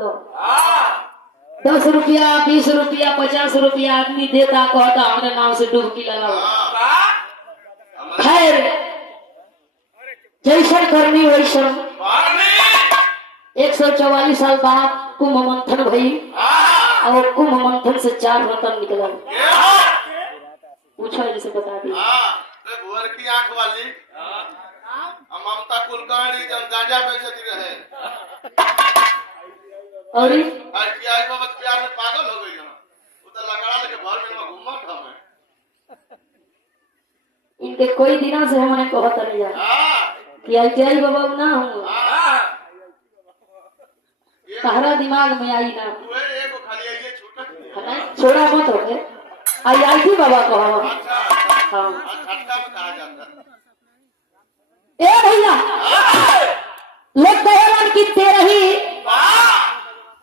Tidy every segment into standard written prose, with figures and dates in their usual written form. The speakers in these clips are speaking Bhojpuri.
दो। 10 रुपया 20 रुपया 50 रुपया आदमी देता कहता हमारे नाम से डुबकी लगाओ। खैर जैसन करनी वैसन 144 साल बाद कुंभ मंथन भई और कुंभ मंथन से 4 रतन निकला। पूछा जैसे बता दी भुवर की आंख वाली ममता कुलकर्णी जब गांजा बेचती रहे और किया प्यार में पागल हो गई वो तो लकड़ा लेके भर में घूमत हमें इनके कोई दिना से हमने कहता नहीं जा कि आई बाबा ना हूँ तहरा दिमाग में आई ना छोड़ा मत हो गए आई थी बाबा कहो। हाँ ए भैया लोग कहेला कि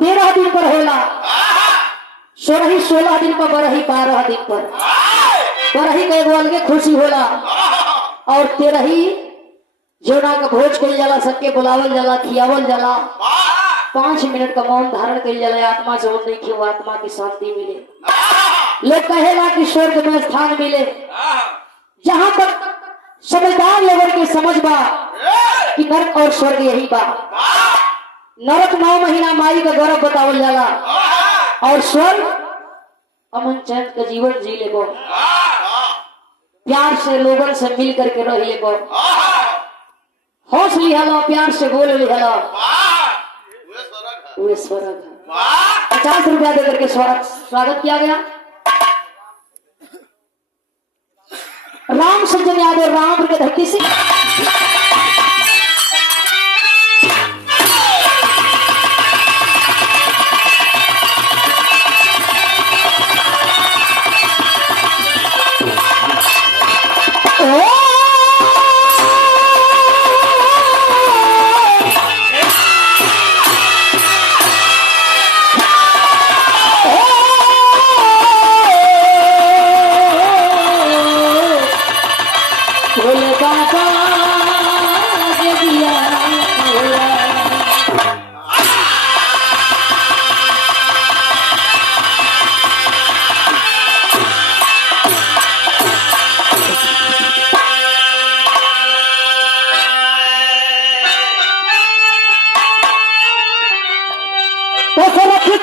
13 दिन पर होला 16 दिन पर बरही 12 दिन पर बरही के एगो अलगे खुशी होला और 13 जोना का भोज कइल जाला सबके बुलावल जाला खियावल जाला 5 मिनट का मौन धारण कइल जाला आत्मा से नहीं खियो आत्मा की शांति मिले। लोग कहेला कि स्वर्ग में स्थान मिले जहां तक समझदार लोगों के समझ बा कि नरक और स्वर्ग यही बा। नरक 9 महीना माई का गौरव बतावल जाला और स्वर्ग अमन चैन का जीवन जी लेगो प्यार से लोगों से मिल करके रह लेगो होश लिहला प्यार से बोल लिहला वो स्वर्ग 50 रुपया देकर के स्वागत किया गया। राम सज्जन यादव राम के धरती से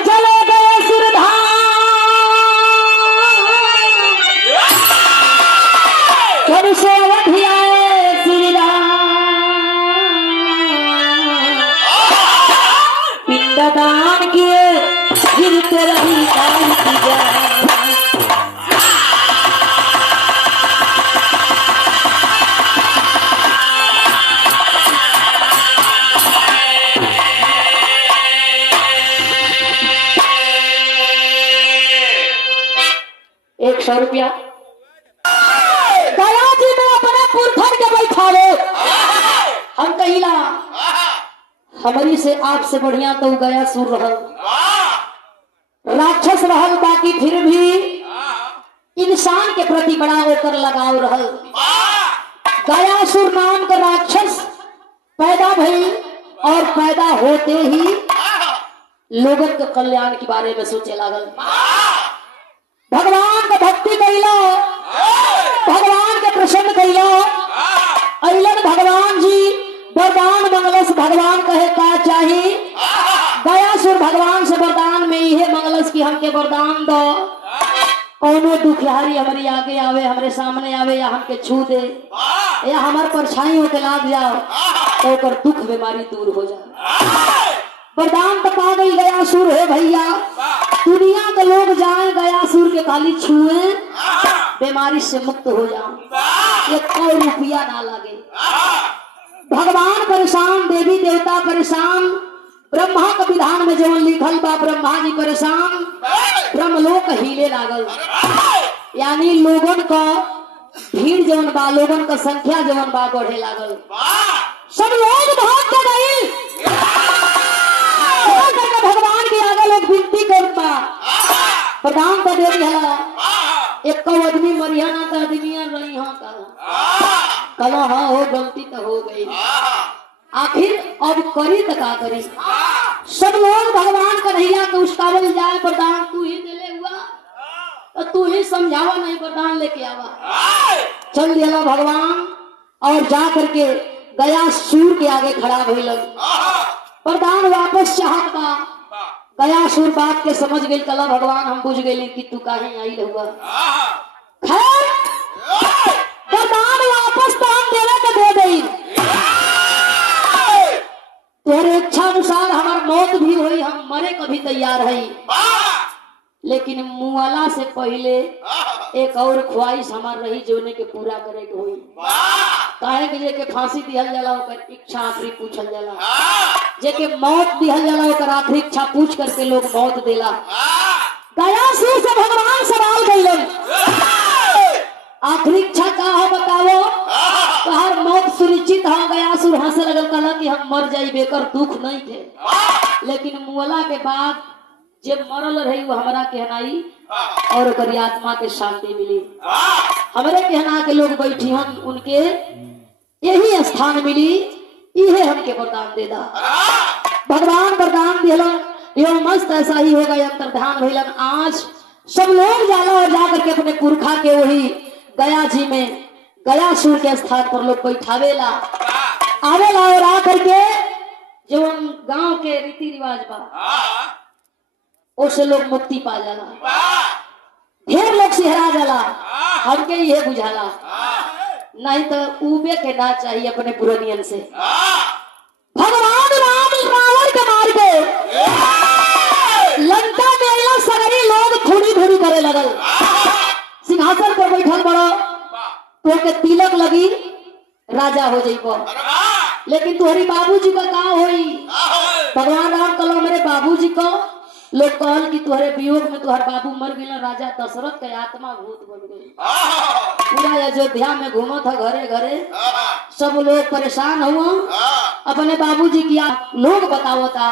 चले गए सिरधाम से वधियाए श्री पिंडदान किए गिरते रही काल की जान। ₹100 दया जी में अपने पुरखर के बैठावे हम कहिला हमारी से आपसे बढ़िया तो गया सुर रहल राक्षस रहल बाकी फिर भी इंसान के प्रति बड़ा होकर लगाव रहल। गयासुर नाम का राक्षस पैदा भई और पैदा होते ही लोगों के कल्याण के बारे में सोचे लागल। भगवान का भक्ति कैलो भगवान के प्रसन्न कैलो अलन भगवान जी वरदान मंगलस भगवान कहे का चाहिए गयासुर भगवान से वरदान में यह मंगलस की हमके वरदान दो कौनो दुखियारी हमारी आगे आवे हमारे सामने आवे या हमके छू दे या हमारे परछाई होके लाग जाओ तो कर दुख बीमारी दूर हो जाए। वरदान तो पा गई गयासुर है भैया दुनिया के लोग जाए गयासुर के खाली छुए बीमारी से मुक्त हो जाओ 1 रुपया ना लगे। भगवान परेशान देवी देवता परेशान ब्रह्मा का विधान में जवन लिखल बा ब्रह्मा जी परेशान ब्रह्मलोक हिले लागल यानी लोगन का भीड़ जवन बा लोगन का संख्या जवन बा बढ़े लागल। सब लोग भाग के गई भगवान के आगे लोग विनती करता प्रधान का देवी है 1 आदमी मरिया ना तो आदमिया रही कला हाँ हो गलती तो हो गई आखिर अब करी तो का करी। सब लोग भगवान कन्हैया के उस्कावल जाए वरदान तू ही दिले हुआ तो तू ही समझावा नहीं वरदान लेके आवा। चल दिया भगवान और जा करके गया सूर के आगे खड़ा भइलन। वरदान वापस चाहत बा गया सूर बात के समझ गई कला भगवान हम बुझ गए कि तू काहे आई हुआ। खैर वरदान वापस तो हम देवे के दे दई तेरे इच्छा अनुसार हमार मौत भी हुई हम मरे कभी तैयार है लेकिन मुआला से पहले एक और ख्वाहिश हमार रही जोने के पूरा करे के हुई। काहे कि जे के फांसी दिहल जाला ओकर इच्छा आखिरी पूछल जाला, जे के मौत दिहल जाला ओकर आखिरी इच्छा पूछ करके लोग मौत देला। गया सूर से भगवान सवाल कइलन आखिरी इच्छा का हो बताओ। तोहर मौत सुनिश्चित हो गया सूर हंसे लगल कहला कि हम मर जाई बेकर दुख नहीं थे लेकिन मुआला के बाद जब मरल रही वो हमारा कहनाई और ओकर आत्मा के शांति मिली। हमारे कहना के लोग बैठी हम उनके यही स्थान मिली इहे हमके वरदान दे दा। भगवान वरदान दिलन यो मस्त ऐसा ही होगा अंतर्ध्यान भइलन। आज सब लोग जाला और जाकर के अपने पुरखा के वही गया जी में गया सूर के स्थान पर लोग बैठावेला आवेला और आकर के जो गांव के रीति रिवाज बा उससे लोग मुक्ति पा जाला। ढेर लोग सिहरा जाला हमके ये बुझाला नहीं तो उबे के ना चाहिए अपने पुरानियन से। भगवान राम रावण के मार के लंका में आइला सगरी लोग थोड़ी थोड़ी करे लगल। सिंहासन पर बैठल बड़ो तो के तिलक लगी राजा हो जाइबो लेकिन तुम्हारी बाबूजी का का होई। भगवान राम कहलो मेरे बाबूजी को लोग कहल कि तुहरे वियोग में तुहर बाबू मर गए राजा दशरथ के आत्मा भूत बन गई। पूरा अयोध्या में घूमा था घरे घरे सब लोग परेशान हुआ अपने बाबूजी की लोग बताओ था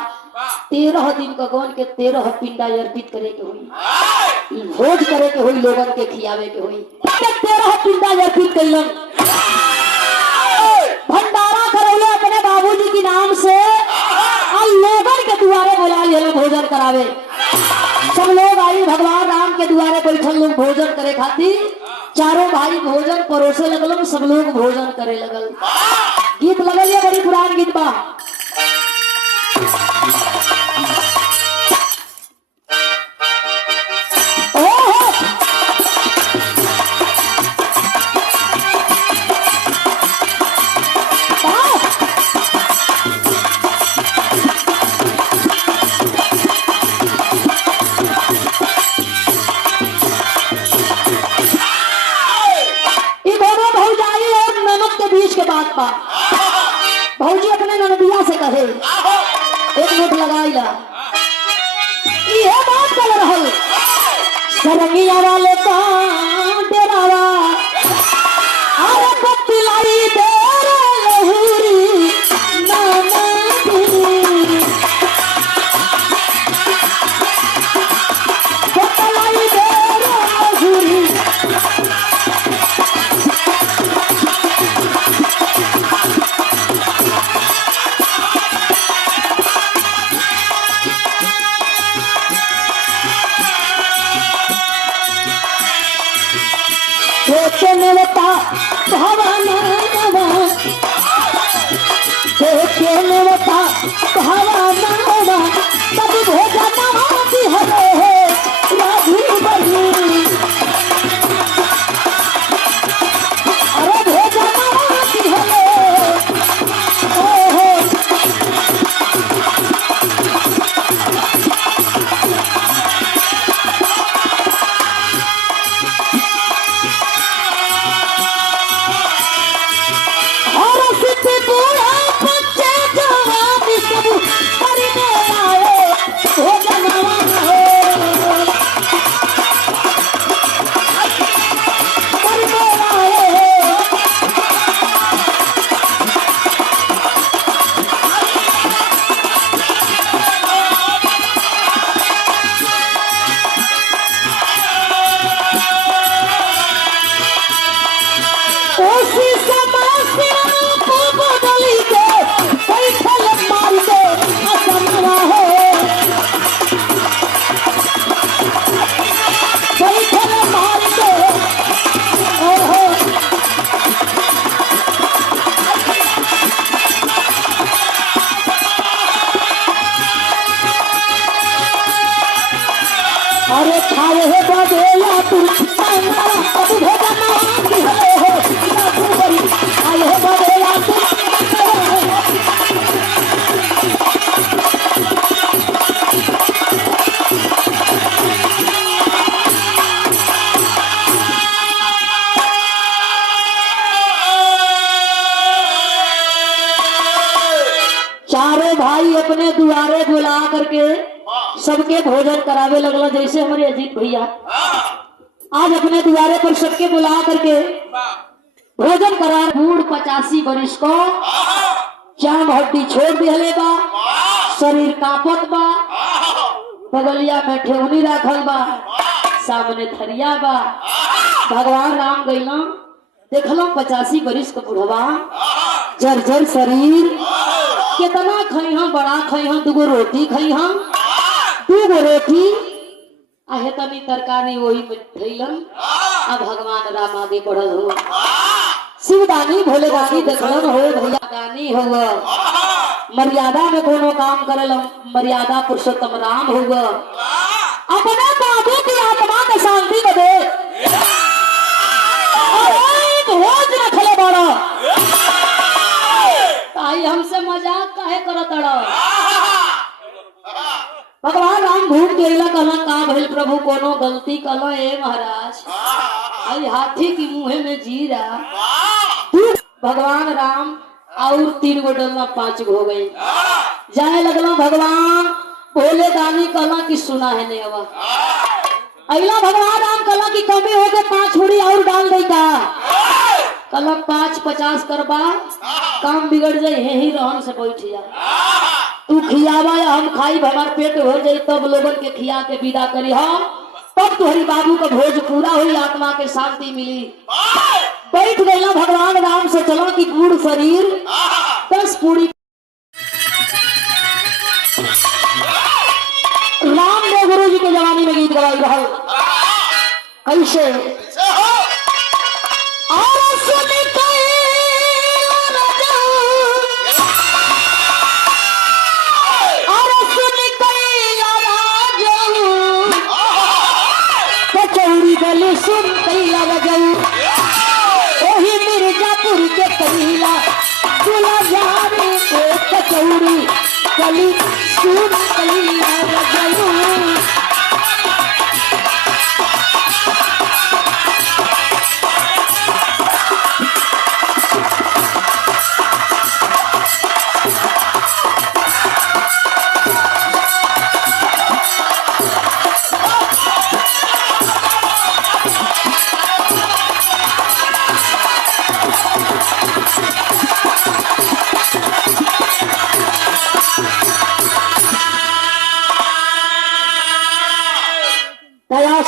13 दिन का गौन के 13 पिंडा अर्पित करे के हुई भोज करे के हुई लोगन के खियावे के हुई 13 पिंडा अर्पित कैलन भंडारा करौले अपने बाबूजी के नाम से लोगन के दुआरे बुला लिया भोजन करावे। सब लोग आई भगवान राम के दुआरे बैठल लोग भोजन करे खातिर चारों भाई भोजन परोसे लगल सब लोग भोजन करे लगल। गीत लगल ये बड़ी पुरान गीत बा। भौजी अपने ननदिया से कहे एक नोट लगाईला ये बात कर रहल सरंगिया वाले का डेरावा अरे बतलाई दे लहूरी नाना बतलाई दे लहूरी नेवता भावना नेवता भावना तब भोजना हरे राधु बनी अरे भोजना हरे खाए हे बदेला तू अब भोजन की हो बड़ी खाए हे बदेला तू चारों भाई अपने दुआरे बुला करके सबके भोजन करावे लगला। जैसे हमारे अजीत भैया आज अपने द्वारे पर सबके बुला करके भोजन करा। बूढ़ 85 वर्ष को चाम हड्डी छोड़ दिले बा, शरीर कांपत बा, बगलिया में ठेवनी रखल बा, सामने थरिया बा। भगवान राम गईला देखलो 85 वर्ष का बुढ़वा जर्जर शरीर, कितना खाई हम, बड़ा खाई हम, दूगो रोटी खाई हम, दूगो रोटी आहे तनी तरकारी वही में थैलन। अब भगवान राम आगे बढ़ल हो, शिवदानी भोलेदानी देखलन हो, भैया दानी हो, मर्यादा में कोनो काम करल, मर्यादा पुरुषोत्तम राम हो। अपने बाबू की आत्मा में शांति बदे रोज रखले बड़ा, ताई हमसे मजाक काहे करत अड़ा। भगवान राम घूम के कहला का भइल प्रभु, कोनो गलती कलो ए महाराज, आई हाथी की मुँह में जीरा। भगवान राम और 3 गो डलना 5 हो गए। जाए लगलो भगवान भोले दानी कहला कि सुना है नहीं हवा। अगला भगवान राम कहला कि कमी हो गए 5 छुरी और डाल दे का। कहला 5 50 करबा काम बिगड़ जाए, यही रहन से बैठ जा। तू खियावा या हम खाई, हमार पेट हो जाए तब लोगन के खिया के विदा करी हम, तब तुम्हारी बाबू का भोज पूरा हुई, आत्मा के शांति मिली। बैठ गया भगवान राम से चलो कि बूढ़ शरीर 10 पूरी। रामदेव गुरु जी के जवानी में गीत गवाई रहा कैसे गली सुन कैला बजाऊ वही मिर्जापुर के कैला दूल्हा जाने को कचौड़ी गली सुन कैला बजाऊ।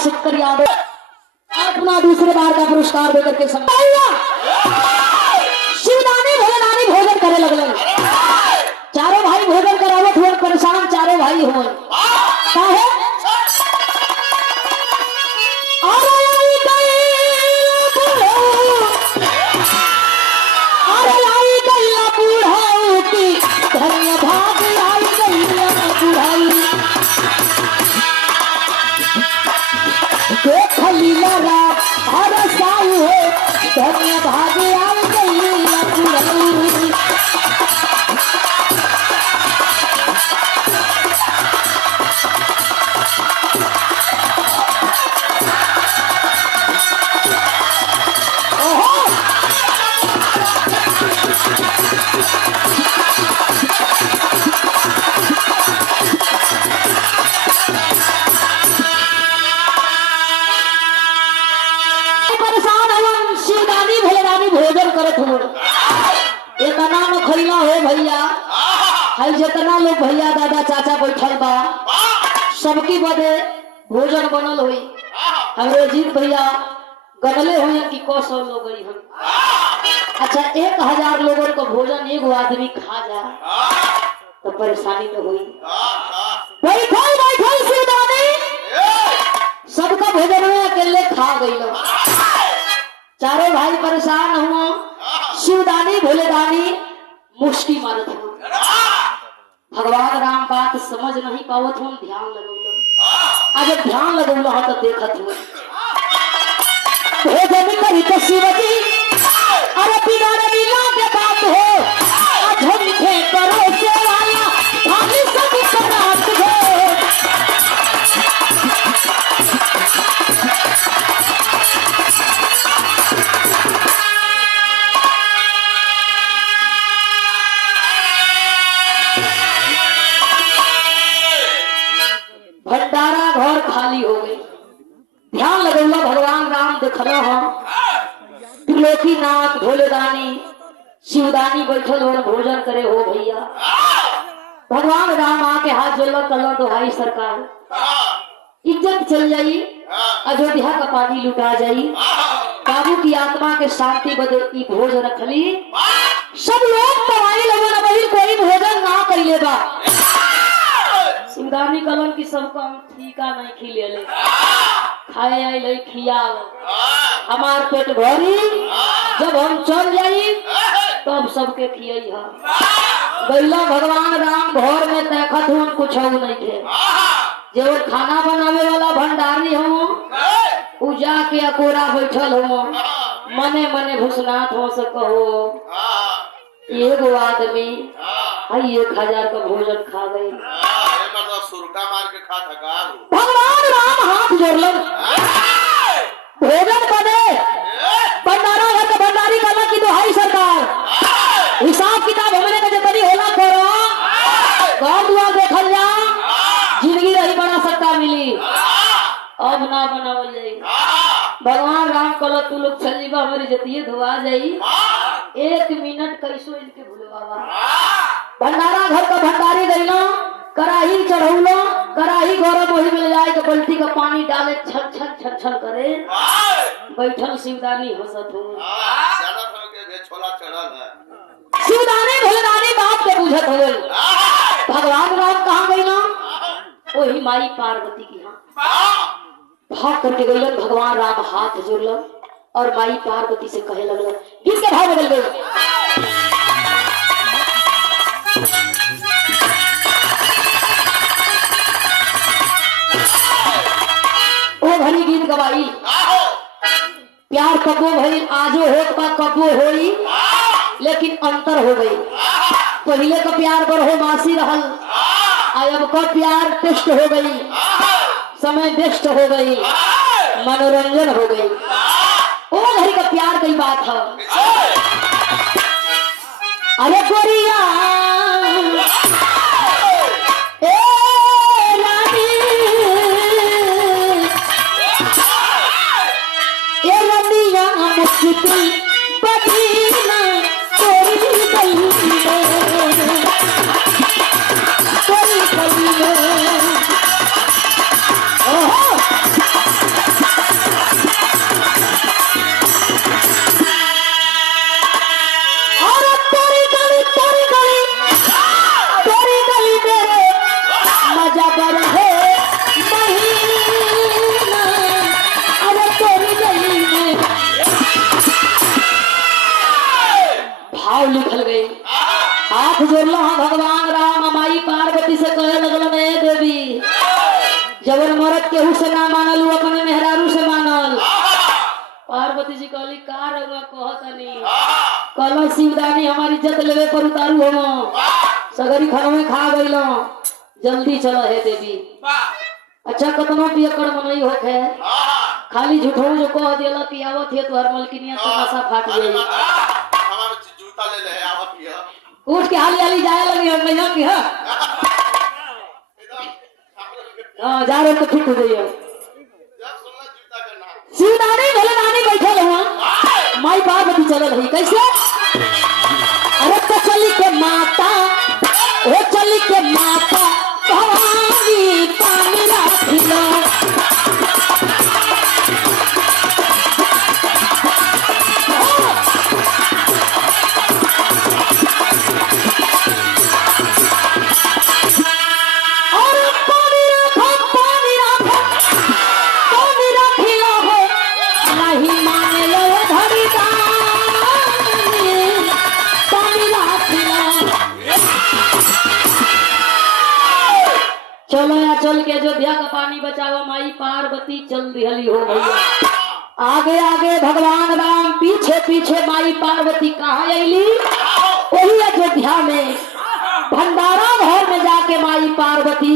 शुक्र यादव अपना दूसरे बार का पुरस्कार देकर के शिवदानी भोलेदानी भोजन करे लगल। चारों भाई भोजन करावत हुए परेशान, चारों भाई हुए काहे धन्य भाग आई गई बुढ़ाई हर साई हो, धन्य भाग आई गई बुढ़ाई। इतना न खैला हो भैया, है जितना लोग भैया दादा चाचा बैठल बा सबकी बदे भोजन बनल हुई। हमरे जीत भैया गनले हुई कि 100 लोग गई हम। अच्छा 1000 लोगों को भोजन एगो आदमी खा जा तो परेशानी तो हुई। बैठल बैठल शिवदानी सबका भोजन में अकेले खा गई। चारों भाई परेशान हुआ, शिवदानी भोलेदानी मुश्किल मारत हो। भगवान राम बात समझ नहीं पावत हम, ध्यान लगो। आज ध्यान लगौला हो तो देखत हुए भोजन करी तो शिवजी अरे बिना मिला के बात हो आज हम थे करो से वाला खाली सब करात हो भंडारा घर खाली हो गई। ध्यान लगौला भगवान राम देखल हो त्रिलोकीनाथ भोलेदानी शिवदानी बैठल हो भोजन करे हो भैया। भगवान राम आके हाथ जोड़ल कल तो भाई सरकार इज्जत चल जाई अयोध्या का पानी लुटा जाई बाबू की आत्मा के शांति बदे की भोज रखली सब लोग पवाई लगन बहिर कोई भोजन ना कइले बा शिवदानी कलन की सब काम ठीका नहीं खिले ले खाए आई ले खियाल हमार पेट भरी जब हम चल जाई तब सबके खियई हा गैला भगवान राम घर में देखत हुन कुछ नहीं थे जो खाना बनावे वाला भंडारी हो पूजा के अकोरा बैठल हो मने मने भूसनाथ हो से कहो एगो आदमी 1000 का भोजन खा गई सुरका मार के खा थका भगवान राम हाथ जोड़लन भोजन बने भंडारा है तो भंडारी कहना की दुहाई सरकार हिसाब किताब हमने के जतनी होला करो घर दुआर देखल जा जिंदगी रही बना सकता मिली अब ना बनावल जाई भगवान राम कहल तू लोग चल जीवा हमारी जतिये धोआ जाई 1 मिनट कैसो इनके भूलवावा भंडारा घर का भंडारी गइलो कराही चढ़ौलो कराही गरम वही में जाए तो बल्टी का पानी डाले छन छन छन छन करे बैठल शिवदानी हंसत हो शिवदानी भोलेदानी बात के बुझत हो भगवान राम कहाँ गई ना वही माई पार्वती की यहाँ भाग करके गई भगवान राम हाथ जोड़ल और माई पार्वती से कहे लगल गीत के भाव बदल गए भरी गीत गवाई प्यार कबो भई आजो होत बा कबो होई लेकिन अंतर हो गई पहले का प्यार पर हो मासी रहल अब का प्यार टेस्ट हो गई समय वेस्ट हो गई मनोरंजन हो गई ओ घड़ी का प्यार कई बात है अरे गोरिया मुश्किल बदीना कोई गली और तोरी गली मेरे मजा पर है महीना अरे तोरी गली में भाव लिखल गई हाथ जोड़ल भगवान राम माई पार्वती से कहे लगल देवी जबर मरद केहू से ना मानल अपने मेहरारू से मानल पार्वती जी कहली का रंगा कहतनी कहल शिवदानी हमारी इज्जत लेवे पर उतारू हम सगरी खनवे खा गइलो जल्दी चलो है देवी अच्छा कतनो पियकड़ मनई होखे खाली झूठो जो कह देला कि आवत है तोहर मलकिनिया तमाशा फाट गई जूता ले ले आवत हिया उठ के हाली हाली जाए लगे हम नहीं कि हां जा रहे तो ठीक हो जाइए शिवदानी भोलेदानी बैठल हुआ माई पार्वती चलल रही कैसे अरे तो चली के माता ओ चली के माता भवानी पानी राखिला नहीं माने लो धरी चलो या चल के अयोध्या का पानी बचाओ माई पार्वती चल दिहली हो भैया। आगे आगे भगवान राम पीछे पीछे माई पार्वती कहाँ अली? वही अयोध्या में भंडारा घर में जाके माई पार्वती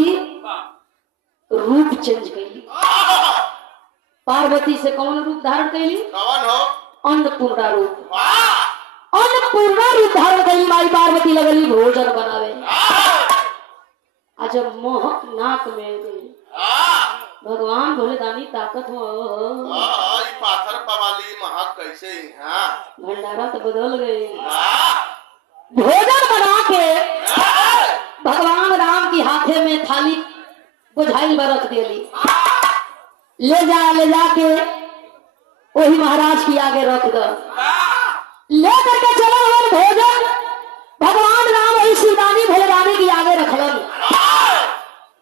रूप चेंज कैली। पार्वती से कौन रूप धारण कैली? कौन हो? अन्नपूर्णा रूप। अन्नपूर्णा रूप धारण कैली माई पार्वती लगली भोजन बनावे। जब मोह नाक में गई भगवान भोले दानी ताकत हो पाथर पवाली महक कैसे भंडारा तो बदल गई। भोजन बना के भगवान राम की हाथे में थाली बुझाई बरत देली। ले जाके वही महाराज की आगे रख दो। ले करके चलो और भोजन भगवान राम वही शिवदानी भोले दानी की आगे रखलन।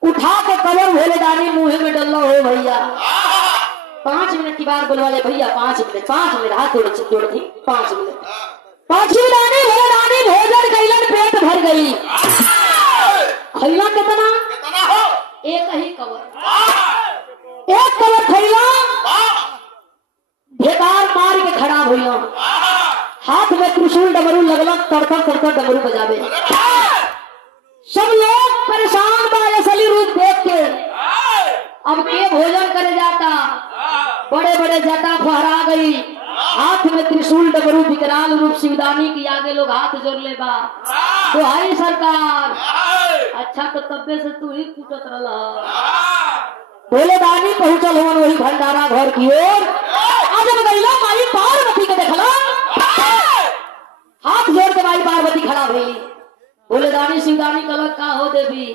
उठा के कलर भोले दानी मुंह में डल्लो हो भैया। 5 मिनट की बात बोलवा ले भैया। 5 मिनट हाथ जोड़ दी 5 मिनट। 5 दानी भोले दानी भोजन कैलन पेट भर गई। खैला कितना? एक ही कवर। एक कवर खैला बेकार मार के खड़ा हुआ। हाथ में त्रिशूल डमरू लगल तड़कर डमरू बजावे। सब लोग परेशान बा असली रूप देख के। अब के भोजन करे जाता? बड़े बड़े जटा फहरा गई। हाथ में त्रिशूल डमरू विकराल रूप शिवदानी की आगे लोग हाथ जोड़ ले बा। दुहाई सरकार। अच्छा तो तब्बे से तू ही कूटत रहा। भोले दानी पहुंचल हुआ वही भंडारा घर की ओर। आज गईला माई पार्वती के देखला। हाथ जोड़ के माई पार्वती खड़ा भइली। भोले दानी शिवदानी कलक का हो देवी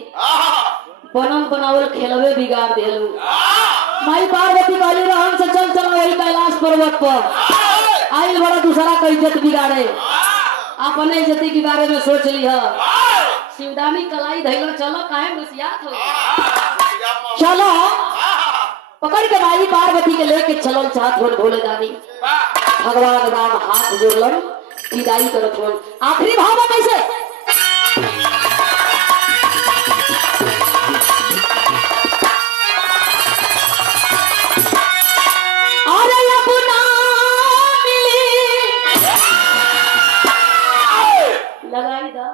बनम बनावल खेलवे बिगाड़ देलू। माई पार्वती कहली रहन से चल चल वही कैलाश पर्वत पर। आइल बड़ा दूसरा का इज्जत बिगाड़े अपने इज्जती के बारे में सोच ली है। शिवदानी कलाई धैलो चलो काहे घुसियात हो। चलो पकड़ के माई पार्वती के लेके चलल चाहत हो भोले दानी। भगवान राम हाथ जोड़लन विदाई करत हो। आखिरी भाव में कैसे? लगाई दा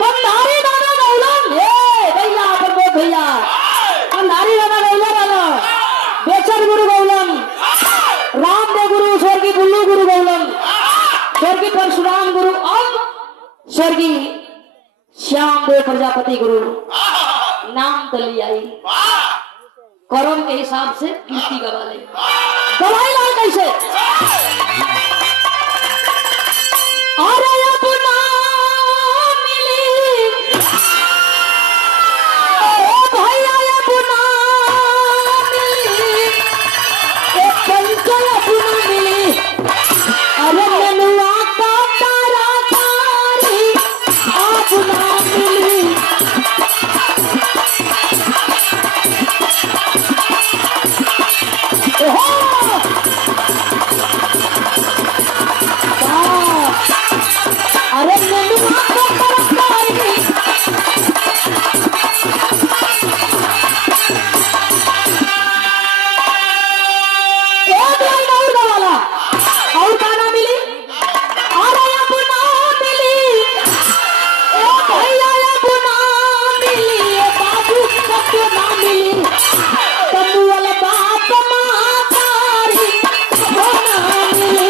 भंडारी दादा गौलम भैया प्रमोद भैया भंडारी दादा गौलम बेचर गुरु गौलम रामदेव गुरु स्वर्गीय बुल्लू गुरु गौलम स्वर्गीय परशुराम गुरु और स्वर्गीय श्याम देव प्रजापति गुरु नाम तली आई। कर्म के हिसाब से कीर्ति गवा ले। गवाई लाल कैसे? अरे अपना मिली भैया अपना मिली पंचल अपना मिली। अरे मनुआ का तारा तारी अपना मिली। अरे और गाना मिली। अरे अपना मिली भैया अपना मिली बाबू अपना मिली। तनु वाला बाप मातारी अपना मिली।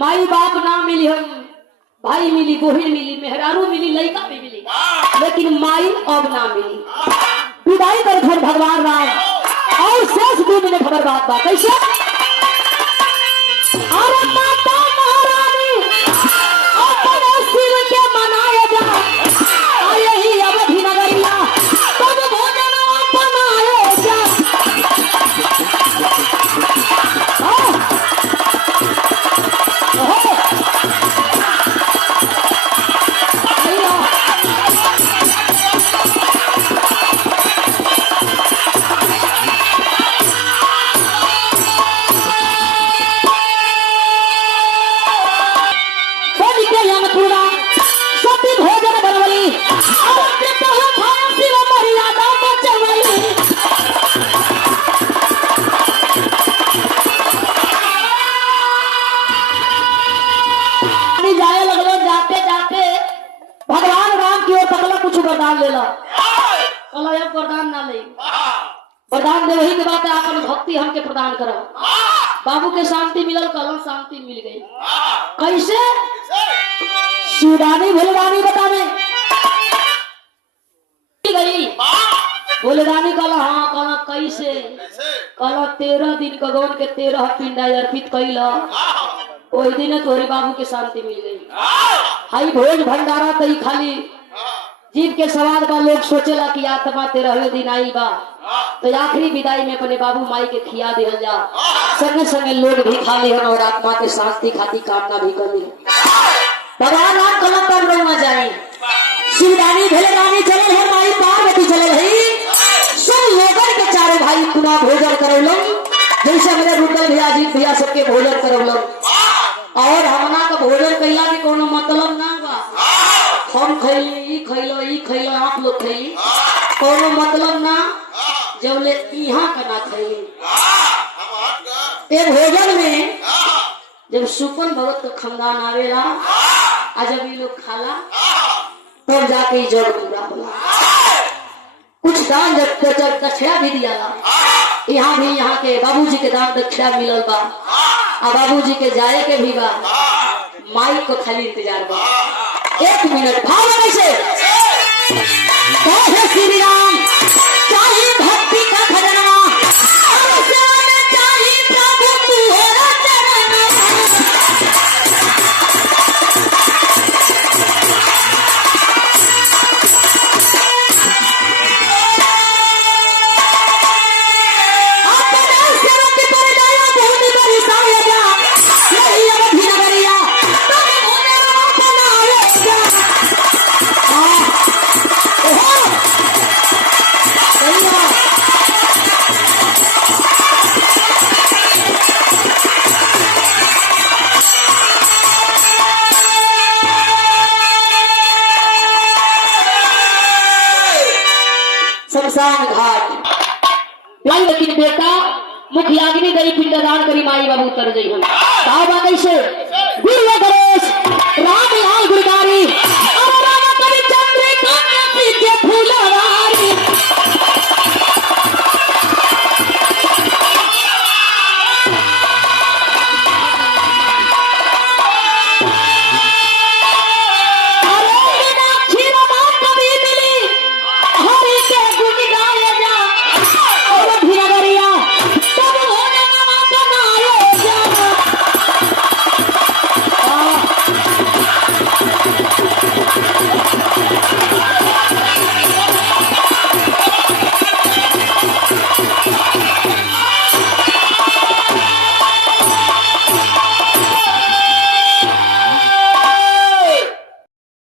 माई बाप ना मिली हम भाई मिली बहन मिली मेहरारू मिली लड़का भी मिली लेकिन माई अब ना मिली। विदाई कर भगवान राम और शेष 2 मिनट खबर बात बा कैसे? अरे माता महारानी अपने शिव के मनाए जा यही अवधि नगरिया तब भोजन वरदान दे वही के बात है, आपन भक्ति हमके प्रदान करो। बाबू के शांति मिलल, कल शांति मिल गई। कैसे शिवदानी भोलेदानी बतावे गई। भोलेदानी कहला हाँ, कहला कैसे, कहला 13 दिन गगन के 13 पिंडा अर्पित कैला, ओहि दिन तोहरी बाबू के शांति मिल गई। हाई भोज भंडारा तई खाली जीव के स्वाद बा, लोग सोचेला कि आत्मा 13वें दिन आई बा, तो आखिरी विदाई में अपने बाबू माई के खिया दिहल जा, संगे संगे लोग भी खा लिहन और आत्मा के शांति खाती कामना भी कर लिहन। भगवान राम कलम पर रहुआ जाए, शिवदानी भोलेदानी चले है, माई पार्वती चले है, सब लोगन के चारों भाई पुनः भोजन करौलन, जैसे मेरे रुकल भैया जी भैया सबके भोजन करौलन। और हमना का भोजन कैला के कोनो मतलब ना बा, हम खैली ई खैलो आप लोग खैली, कोनो मतलब ना, जब ले यहाँ का ना खैली। ये भोजन में जब सुपन भगत का खानदान आवेला, आ जब ये लोग खाला तब जाके जग पूरा होला। कुछ दान दक्षिणा भी दिया, यहाँ भी यहाँ के बाबूजी के दान दक्षिणा मिलल बा, आ बाबूजी के जाए के भी बा, माइक को खाली इंतजार बा। 1 मिनट भाव कैसे श्री राम चाहिए भक्ति का खजाना, चाहिए प्रभु तुहरा चरण। शमशान घाट लाई, लेकिन बेटा मुखियागिनी गई पिंडदान करी, माई बाबू उतर गई हम साहबा कैसे गुरु गणेश राम लाल गुरगारी और राम कवि चंद्रिका के पीछे फूलवारी।